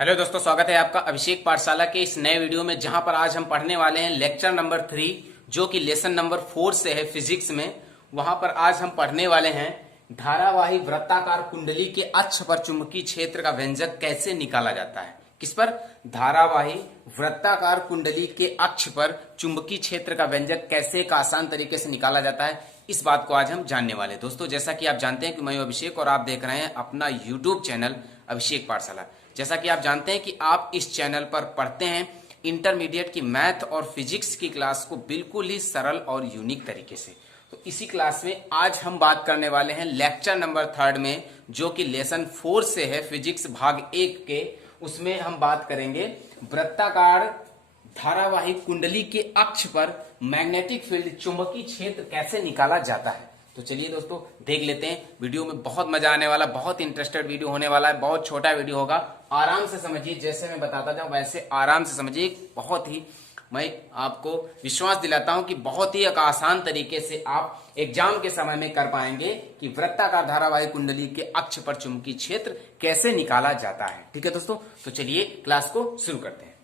Hello दोस्तों, स्वागत है आपका अभिषेक पाठशाला के इस नए वीडियो में, जहां पर आज हम पढ़ने वाले हैं लेक्चर नंबर 3 जो कि लेसन नंबर 4 से है फिजिक्स में। वहां पर आज हम पढ़ने वाले हैं धारावाही वृत्ताकार कुंडली के अक्ष पर चुंबकीय क्षेत्र का व्यंजक कैसे निकाला जाता है। किस पर? धारावाही वृत्ताकार कुंडली के अक्ष पर चुंबकीय क्षेत्र का व्यंजक कैसे एक आसान तरीके से निकाला जाता है, इस बात को आज हम जानने वाले हैं। दोस्तों, जैसा कि आप जानते हैं कि मैं अभिषेक और आप देख रहे हैं अपना यूट्यूब चैनल अभिषेक पाठशाला। जैसा कि आप जानते हैं कि आप इस चैनल पर पढ़ते हैं इंटरमीडिएट की मैथ और फिजिक्स की क्लास को बिल्कुल ही सरल और यूनिक तरीके से। तो इसी क्लास में आज हम बात करने वाले हैं लेक्चर नंबर 3 में, जो कि लेसन 4 से है फिजिक्स भाग 1 के। उसमें हम बात करेंगे वृत्ताकार धारावाही कुंडली के अक्ष पर मैग्नेटिक फील्ड चुंबकीय क्षेत्र कैसे निकाला जाता है। तो चलिए दोस्तों देख लेते हैं। वीडियो में बहुत मजा आने वाला, बहुत इंटरेस्टेड वीडियो होने वाला है। बहुत छोटा वीडियो होगा, आराम से समझिए। जैसे मैं बताता जाऊं वैसे आराम से समझिए। बहुत ही मैं आपको विश्वास दिलाता हूं कि बहुत ही एक आसान तरीके से आप एग्जाम के समय में कर पाएंगे कि वृत्ताकार धारावाही कुंडली के अक्ष पर चुंबकीय क्षेत्र कैसे निकाला जाता है। ठीक है दोस्तों, तो चलिए क्लास को शुरू करते हैं।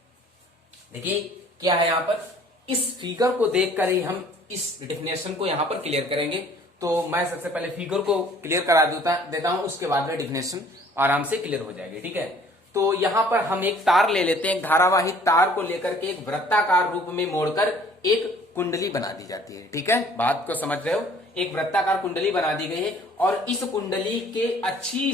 देखिए क्या है यहाँ पर, इस फिगर को देखकर ही हम इस डेफिनेशन को यहाँ पर क्लियर करेंगे। तो मैं सबसे पहले फिगर को क्लियर करा देता हूं, उसके बाद में डेफिनेशन आराम से क्लियर हो जाएगी। ठीक है, तो यहाँ पर हम एक तार ले लेते हैं। धारावाही तार को लेकर के एक वृत्ताकार रूप में मोड़कर एक कुंडली बना दी जाती है। ठीक है, बात को समझ रहे हो। एक वृत्ताकार कुंडली बना दी गई है और इस कुंडली के अच्छी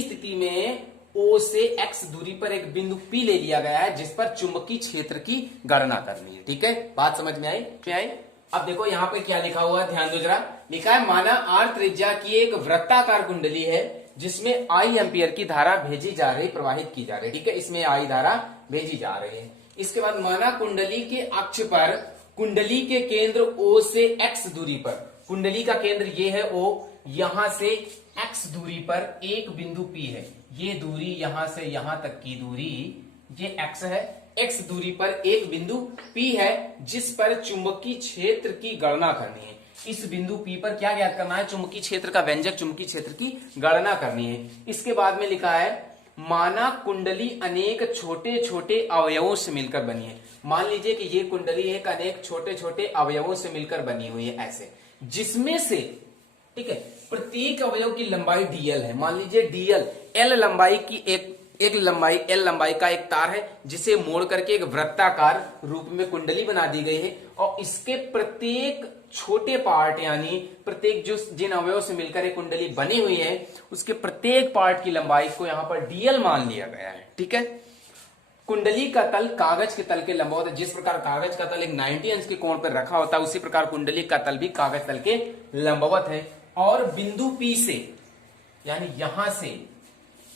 स्थिति में O से X दूरी पर एक बिंदु P ले लिया गया है, जिस पर चुंबकीय क्षेत्र की गणना करनी है। ठीक है, बात समझ में आई? अब देखो यहाँ पे क्या लिखा हुआ है, ध्यान दो जरा। लिखा है माना R त्रिज्या की एक वृत्ताकार कुंडली है जिसमें I एम्पियर की धारा भेजी जा रही, प्रवाहित की जा रही। ठीक है, इसमें I धारा भेजी जा रही है। इसके बाद माना कुंडली के अक्ष पर कुंडली के केंद्र O से X दूरी पर, कुंडली का केंद्र ये है O, यहां से X दूरी पर एक बिंदु P है। ये दूरी यहां से यहां तक की दूरी ये X है। X दूरी पर एक बिंदु P है जिस पर चुंबकीय क्षेत्र की गणना करनी है। इस बिंदु P पर क्या ज्ञात करना है? चुंबकीय क्षेत्र का व्यंजक, चुंबकीय क्षेत्र की गणना करनी है। इसके बाद में लिखा है माना कुंडली अनेक छोटे छोटे अवयवों से मिलकर बनी है। मान लीजिए कि ये कुंडली एक अनेक छोटे छोटे अवयवों से मिलकर बनी हुई है ऐसे, जिसमें से, ठीक है, प्रत्येक अवयव की लंबाई dl है। मान लीजिए dl l लंबाई की एक लंबाई l लंबाई का एक तार है, जिसे मोड़ करके एक वृत्ताकार रूप में कुंडली बना दी गई है। और इसके प्रत्येक छोटे पार्ट, यानी प्रत्येक जो जिन अवयवों से मिलकर एक कुंडली बनी हुई है, उसके प्रत्येक पार्ट की लंबाई को यहाँ पर dl मान लिया गया है। ठीक है, कुंडली का तल कागज के तल के लंबवत है। जिस प्रकार कागज का तल एक 90 अंश के कोण पर रखा होता है, उसी प्रकार कुंडली का तल भी कागज तल के लंबवत है। और बिंदु P से, यानी यहां से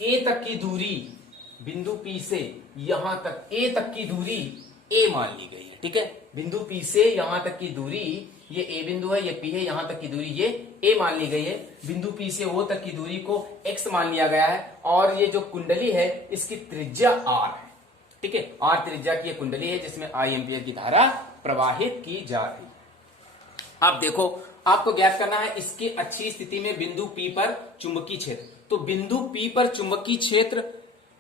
A तक की दूरी, बिंदु P से यहां तक A तक की दूरी A मान ली गई है। ठीक है, बिंदु P से यहां तक की दूरी, ये A बिंदु है, ये P है, यहां तक की दूरी ये A मान ली गई है। बिंदु P से O तक की दूरी को X मान लिया गया है। और ये जो कुंडली है इसकी त्रिज्या R है। ठीक है, R त्रिज्या की कुंडली है जिसमें I एम्पियर की धारा प्रवाहित की जा रही। अब देखो, आपको ज्ञात करना है इसकी अच्छी स्थिति में बिंदु P पर चुंबकीय क्षेत्र। तो बिंदु P पर चुंबकीय क्षेत्र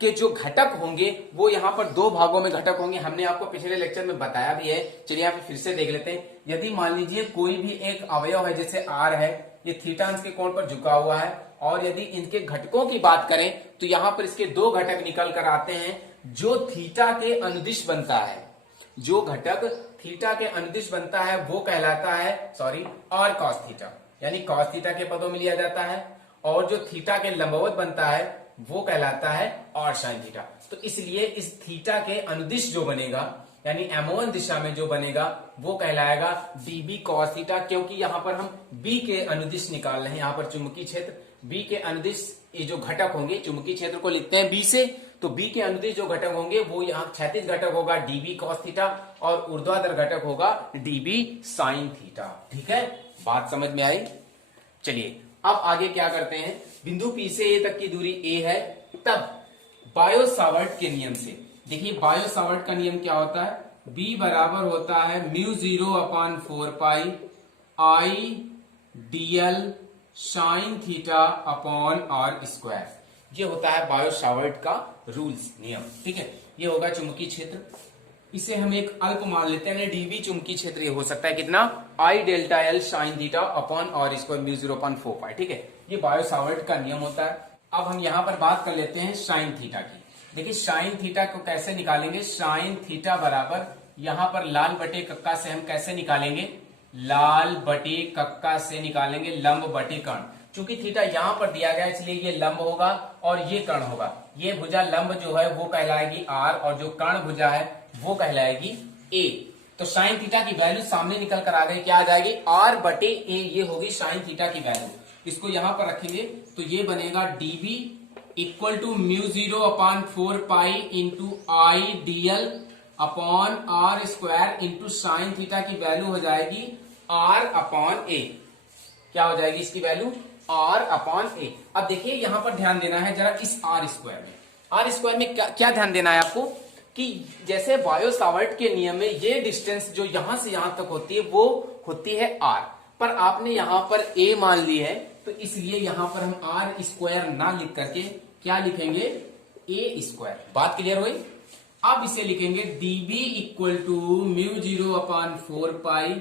के जो घटक होंगे वो यहाँ पर दो भागों में घटक होंगे। हमने आपको पिछले लेक्चर में बताया भी है। चलिए यहाँ पे फिर से देख लेते हैं। यदि मान लीजिए कोई भी एक अवयव है, जैसे R है, ये थीटा अंश के कोण पर झुका हुआ है, और यदि इनके घटकों की बात करें तो यहाँ पर इसके दो घटक निकल कर आते हैं जो थीटा के अनुदिश बनता है। जो घटक थीटा के अनुदिश बनता है वो कहलाता है और कॉस थीटा, यानी कॉस थीटा के पदों में लिया जाता है। और जो थीटा के लंबवत बनता है वो कहलाता है और साइन थीटा। तो इसलिए इस थीटा के अनुदिश जो बनेगा, यानी M1 दिशा में जो बनेगा वो कहलाएगा dB cos थीटा, क्योंकि यहां पर हम B के अनुदिश निकाल रहे हैं। यहां पर चुंबकीय क्षेत्र B के अनुदिश ये जो घटक होंगे, चुंबकीय क्षेत्र को लिखते हैं B से, तो B के अनुदिश जो घटक होंगे वो यहाँ क्षैतिज घटक होगा dB cos थीटा और ऊर्ध्वाधर घटक होगा dB sin थीटा। ठीक है, बात समझ में आई? चलिए अब आगे क्या करते हैं। बिंदु P से A तक की दूरी A है। तब बायो सावर्ट के नियम से, देखिए बायो सावर्ट का नियम क्या होता है, B बराबर होता है μ0/4π I dl sin theta upon r square. ये होता है बायो सावर्ट का रूल्स, नियम, ठीक है। ये होगा चुंबकीय क्षेत्र, इसे हम एक अल्प मान लेते हैं, डीवी चुंबकीय क्षेत्र ये हो सकता है कितना, I delta l sine theta upon और स्क्वायर म्यू 0.4 पाई, ठीक है। ये बायो सावर्ट का नियम होता है। अब हम यहां पर बात कर लेते हैं साइन थीटा की। देखिए साइन थीटा को कैसे निकालेंगे, साइन थीटा बराबर यहां पर लाल बटे कक्का से हम कैसे निकालेंगे, लाल बटे कक्का से निकालेंगे लंब बटे कर्ण। चूंकि थीटा यहां पर दिया गया इसलिए ये लंब होगा और ये कर्ण होगा। ये भुजा लंब जो है वो कहलाएगी आर और जो कर्ण भुजा है वो कहलाएगी ए। तो साइन थीटा की वैल्यू सामने निकल कर आ गई, क्या आ जाएगी, आर बटे ए, ये होगी साइन थीटा की वैल्यू। इसको यहां पर रखेंगे तो ये बनेगा d B equal to mu 0/4 pi into I d l upon r square into sine theta की वैल्यू हो जाएगी आर अपॉन ए। क्या हो जाएगी इसकी वैल्यू, आर अपॉन ए। अब देखिए यहां पर ध्यान देना है जरा इस आर स्क्वायर में। आर स्क्वायर में क्या ध्यान देना है आपको कि जैसे बायो सावर्ट के नियम में ये डिस्टेंस जो यहां से यहां तक होती है वो होती है आर, पर आपने यहां पर ए मान ली है तो इसलिए यहां पर हम आर स्क्वायर ना लिख करके क्या लिखेंगे, ए स्क्वायर। बात क्लियर हुई। अब इसे लिखेंगे d B equal to mu 0/4 pi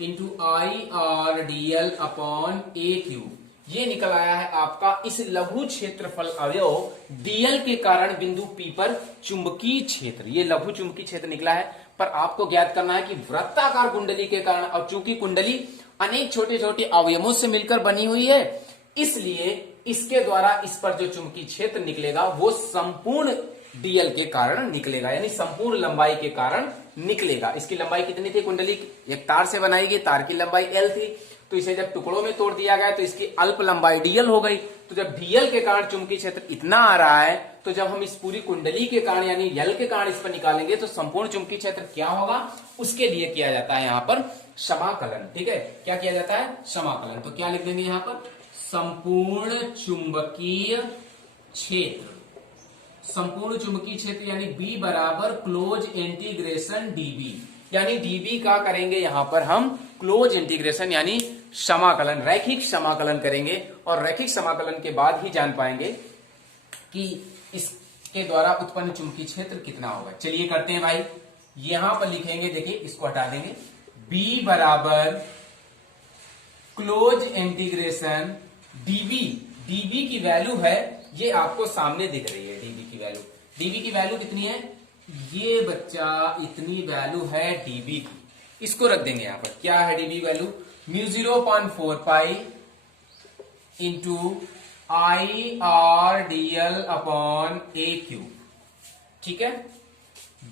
into I r d l upon a cube. ये निकल आया है आपका इस लघु क्षेत्रफल अवयव डीएल के कारण बिंदु पी पर चुंबकीय क्षेत्र। ये लघु चुंबकीय क्षेत्र निकला है, पर आपको ज्ञात करना है कि वृत्ताकार कुंडली के कारण, और चूंकि कुंडली अनेक छोटे छोटे अवयवों से मिलकर बनी हुई है इसलिए इसके द्वारा इस पर जो चुंबकीय क्षेत्र निकलेगा वो संपूर्ण डीएल के कारण निकलेगा, यानी संपूर्ण लंबाई के कारण निकलेगा। इसकी लंबाई कितनी थी, कुंडली एक तार से बनाई गई, तार की लंबाई एल थी, तो इसे जब टुकड़ों में तोड़ दिया गया तो इसकी अल्प लंबाई डीएल हो गई। तो जब डीएल के कारण चुंबकीय क्षेत्र इतना आ रहा है तो जब हम इस पूरी कुंडली के कारण यानी एल के कारण इस पर निकालेंगे तो संपूर्ण चुंबकीय क्षेत्र क्या होगा, उसके लिए किया जाता है यहाँ पर समाकलन, ठीक है। क्या किया जाता है, समाकलन। तो क्या लिख देंगे यहाँ पर, संपूर्ण चुंबकीय क्षेत्र, संपूर्ण चुंबकीय क्षेत्र यानी B बराबर क्लोज इंटीग्रेशन डीबी, यानी डीबी का करेंगे यहां पर हम क्लोज इंटीग्रेशन यानी समाकलन, रैखिक समाकलन करेंगे और रैखिक समाकलन के बाद ही जान पाएंगे कि इसके द्वारा उत्पन्न चुंबकीय क्षेत्र कितना होगा। चलिए करते हैं भाई, यहां पर लिखेंगे, देखिए इसको हटा देंगे, B बराबर क्लोज इंटीग्रेशन डीबी। डीबी की वैल्यू है ये आपको सामने दिख रही है, डीबी की वैल्यू। डीबी की वैल्यू कितनी है, ये बच्चा इतनी वैल्यू है डीबी की, इसको रख देंगे यहां पर। क्या है dB value, mu 0/4 pi into I r d l upon a cube, ठीक है।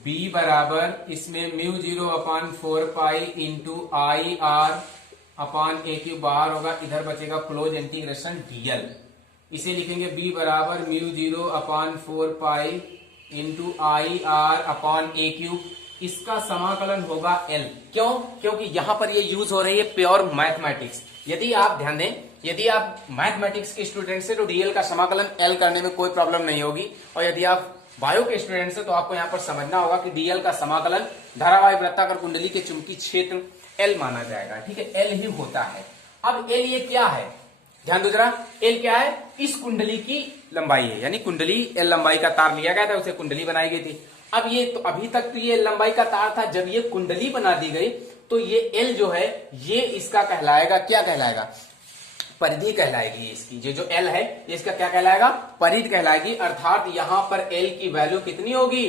B बराबर इसमें mu 0/4 pi into I are upon a cube बाहर होगा, इधर बचेगा क्लोज इंटीग्रेशन डीएल। इसे लिखेंगे B बराबर mu 0/4 pi into I are upon a cube. इसका समाकलन होगा L। क्यों, क्योंकि यहां पर ये यूज हो रही है प्योर मैथमेटिक्स। यदि आप ध्यान दें, यदि आप मैथमेटिक्स के स्टूडेंट से तो डीएल का समाकलन L करने में कोई प्रॉब्लम नहीं होगी, और यदि आप बायो के स्टूडेंट से तो आपको यहां पर समझना होगा कि डीएल का समाकलन धारावाही वृत्ताकार कुंडली के चुंबकीय क्षेत्र L माना जाएगा, ठीक है, L ही होता है। अब L ये क्या है, ध्यान दो जरा, L क्या है, इस कुंडली की लंबाई है, यानी कुंडली L लंबाई का तार लिया गया था, उसे कुंडली बनाई गई थी। अब ये तो अभी तक तो ये लंबाई का तार था, जब ये कुंडली बना दी गई तो ये L जो है ये इसका कहलाएगा, क्या कहलाएगा, परिधि कहलाएगी इसकी। ये जो L है ये इसका क्या कहलाएगा, परिधि कहलाएगी। अर्थात यहां पर L की वैल्यू कितनी होगी,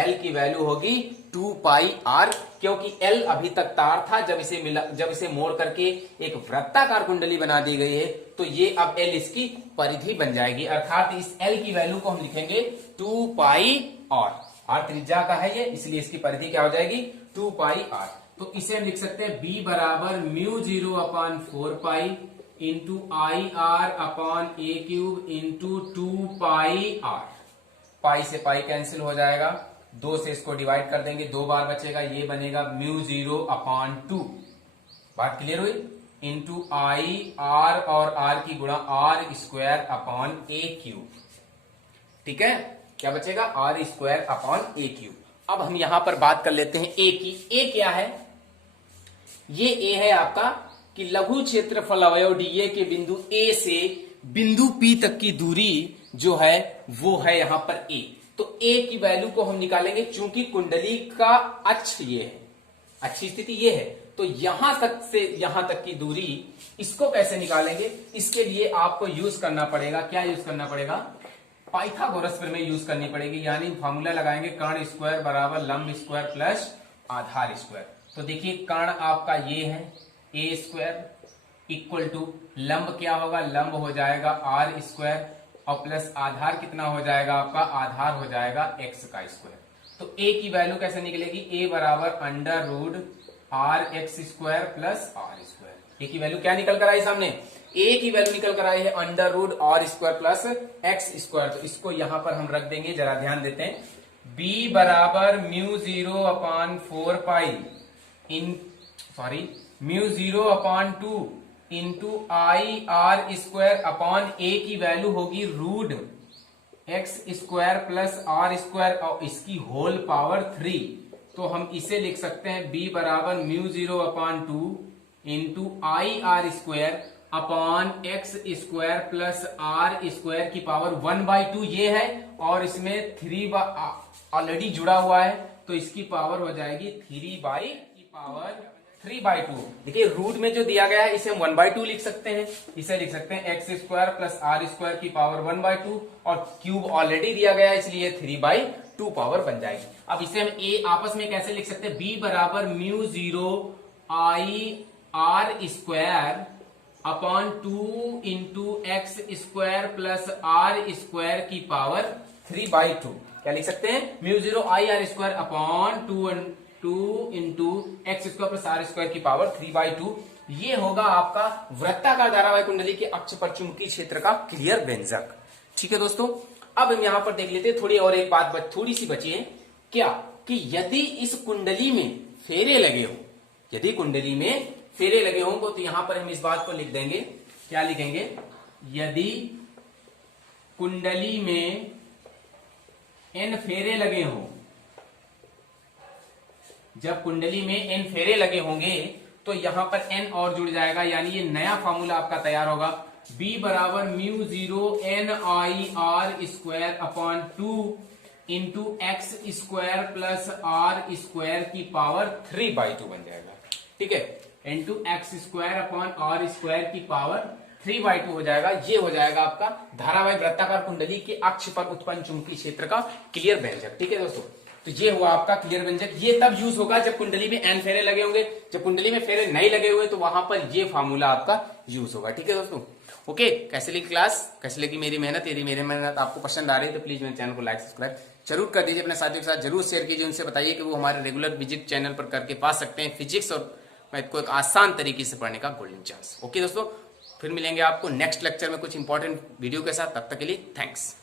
L की वैल्यू होगी 2 पाई r, क्योंकि L अभी तक तार था, जब इसे मोड़ करके एक वृत्ताकार कुंडली बना दी गई है तो ये अब L इसकी परिधि बन जाएगी। अर्थात इस L की वैल्यू को हम लिखेंगे 2 पाई r त्रिज्या का है ये, इसलिए इसकी परिधि क्या हो जाएगी, 2 पाई r। तो इसे हम लिख सकते हैं B बराबर mu 0/4 pi into I are upon a cube into 2 pi r। पाई से पाई कैंसिल हो जाएगा, 2 से इसको डिवाइड कर देंगे, 2 बार बचेगा, ये बनेगा म्यू 0/2। बात क्लियर हुई, इंटू आई आर और आर की गुणा r square upon a cube, ठीक है। क्या बचेगा, r square upon a cube. अब हम यहां पर बात कर लेते हैं ए की। ए क्या है, ये ए है आपका कि लघु क्षेत्रफल अवयव डीए के बिंदु ए से बिंदु P तक की दूरी जो है वो है यहां पर a। तो a की वैल्यू को हम निकालेंगे, चूंकि कुंडली का अक्ष ये है, अच्छी स्थिति ये है, तो यहां तक से यहां तक की दूरी, इसको कैसे निकालेंगे? इसके लिए आपको यूज करना पड़ेगा, क्या यूज करना पड़ेगा? पाइथागोरस प्रमेय यूज करनी पड़ेगी। यानी फॉर्मूला लगाएंगे कर्ण स्क्वायर बराबर लंब स्क्वायर प्लस आधार स्क्वायर। तो देखिए कर्ण आपका ये है ए स्क्वायर इक्वल टू लंब क्या होगा? लंब हो जाएगा आर स्क्वायर और प्लस आधार कितना हो जाएगा आपका? आधार हो जाएगा एक्स का स्क्वायर। तो ए की वैल्यू कैसे निकलेगी? ए बराबर under root r x square plus r square. A की वैल्यू क्या निकल कर आई सामने? ए की वैल्यू निकल कर आई है under root r square plus x square. तो इसको यहां पर हम रख देंगे, जरा ध्यान देते हैं। b बराबर mu 0 upon 4 pi mu 0 upon 2 into I r square upon a की वैल्यू होगी root x square plus r square और इसकी होल पावर 3। तो हम इसे लिख सकते हैं b बराबर mu 0 upon 2 into I r square upon x square plus r square की पावर 1/2 ये है, और इसमें 3 ऑलरेडी जुड़ा हुआ है, तो इसकी पावर हो जाएगी 3/2। देखिए रूट में जो दिया गया है इसे हम 1/2 लिख सकते हैं। इसे लिख सकते हैं x square plus r square की पावर 1/2, और क्यूब ऑलरेडी दिया गया है इसलिए 3/2 पावर बन जाएगी। अब इसे हम ए आपस में कैसे लिख सकते हैं? b बराबर mu 0 I r square upon 2 into x square plus r square की पावर 3/2। क्या लिख सकते हैं? Mu 0 I r square upon 2 into x square plus r square की पावर 3/2। ये होगा आपका वृत्ताकार धारावाही कुंडली के अक्ष पर चुंबकीय क्षेत्र का क्लियर व्यंजक। ठीक है दोस्तों, अब हम यहां पर देख लेते हैं थोड़ी और एक बात थोड़ी सी बची है, क्या कि यदि इस कुंडली में फेरे लगे हो, यदि कुंडली में फेरे लगे होंगे तो यहां पर हम इस बात को लिख देंगे, क्या लिखेंगे? यदि कुंडली में n फेरे लगे हों, जब कुंडली में n फेरे लगे होंगे तो यहां पर n और जुड़ जाएगा, यानी ये नया फॉर्मूला आपका तैयार होगा। b बराबर mu 0 n I r square upon 2 into x square plus r square की पावर 3/2 बन जाएगा। ठीक है, into x square upon r square की पावर 3/2 हो जाएगा। ये हो जाएगा आपका धारावाही वृत्ताकार कुंडली के अक्ष पर उत्पन्न चुंबकीय क्षेत्र का क्लियर व्यंजक। ठीक है दोस्तों, तो ये हुआ आपका क्लियर व्यंजक। ये तब यूज होगा जब कुंडली में n फेरे लगे होंगे, जब कुंडली में फेरे नहीं लगे हुए तो वहां पर ये फार्मूला आपका यूज होगा। ठीक है दोस्तों, ओके। कैसे लगी क्लास, कैसे लगी मेरी मेहनत? यदि मेरी मेहनत आपको पसंद आ रही है तो प्लीज मेरे चैनल को लाइक सब्सक्राइब जरूर कर दीजिए, अपने साथियों के साथ जरूर शेयर कीजिए, उनसे बताइए कि वो हमारे रेगुलर विजिट चैनल पर करके पा सकते हैं फिजिक्स और मैथ को एक आसान तरीके से पढ़ने का गोल्डन चांस। ओके दोस्तों, फिर मिलेंगे आपको नेक्स्ट लेक्चर में कुछ इंपॉर्टेंट वीडियो के साथ। तब तक के लिए थैंक्स।